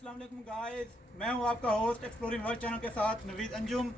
अस्सलाम वालेकुम गाइस, मैं हूं आपका होस्ट एक्सप्लोरिंग वर्ल्ड चैनल के साथ नवीद अंजुम।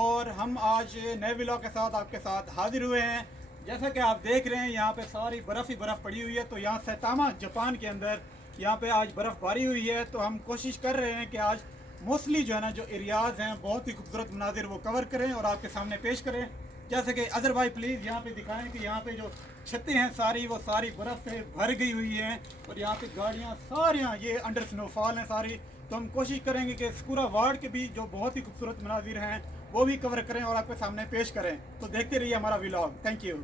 और हम आज नए व्लॉग के साथ आपके साथ हाजिर हुए हैं। जैसा कि आप देख रहे हैं यहाँ पे सारी बर्फ़ ही बर्फ़ पड़ी हुई है। तो यहाँ सैतामा जापान के अंदर यहाँ पे आज बर्फ़बारी हुई है। तो हम कोशिश कर रहे हैं कि आज मोस्टली जो है ना जो एरियाज़ हैं बहुत ही खूबसूरत मनाजिर वो कवर करें और आपके सामने पेश करें। जैसे कि अदर भाई प्लीज़ यहाँ पे दिखाएं कि यहाँ पे जो छतें हैं सारी वो सारी बर्फ़ से भर गई हुई हैं और यहाँ पे गाड़ियाँ सारी ये अंडर स्नोफॉल हैं सारी। तो हम कोशिश करेंगे कि पूरा वार्ड के भी जो बहुत ही खूबसूरत मनाजिर हैं वो भी कवर करें और आपके सामने पेश करें। तो देखते रहिए हमारा vlog. Thank you.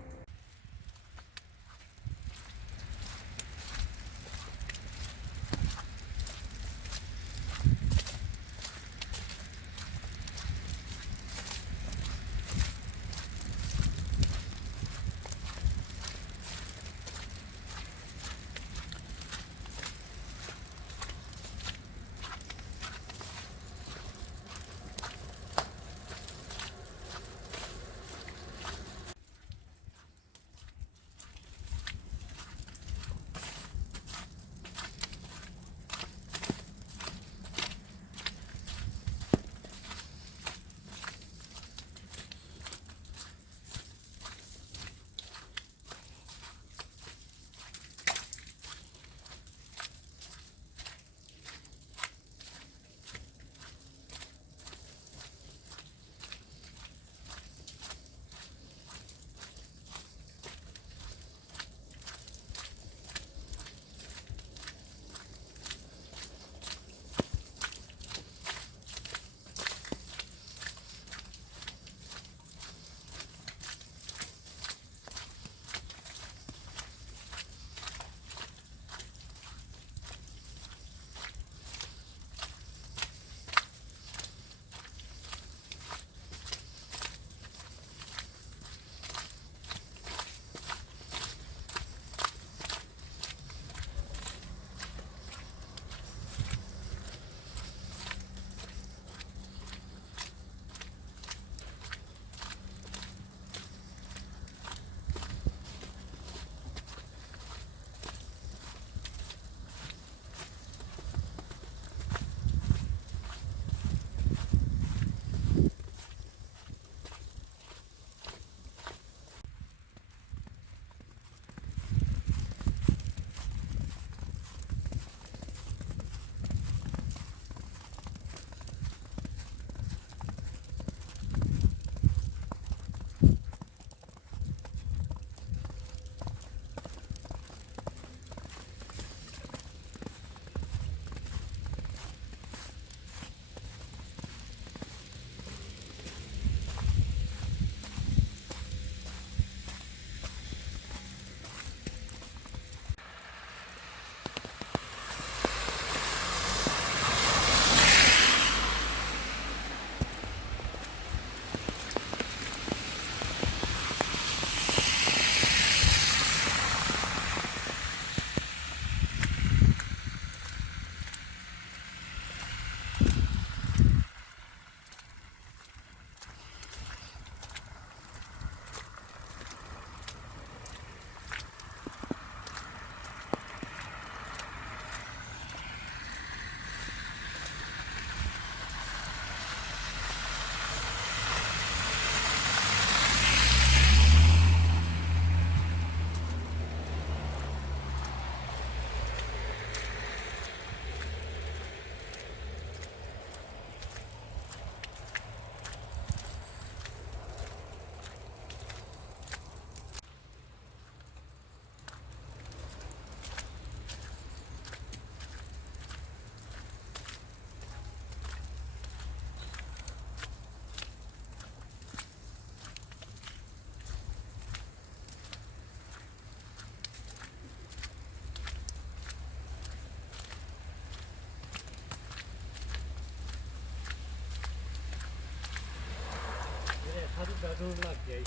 Kadın lak gay.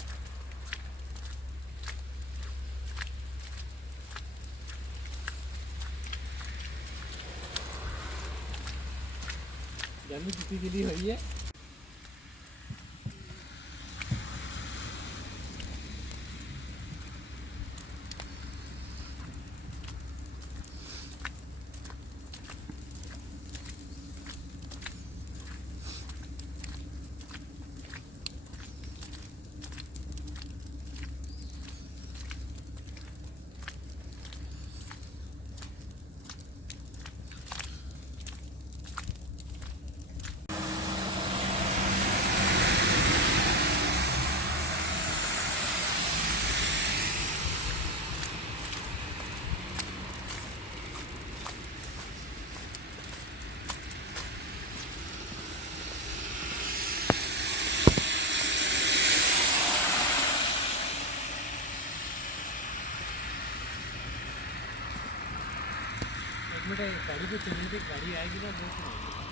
Jangan dipilih lagi ya. Minute गाड़ी पे चलेंगे, गाड़ी आएगी ना वो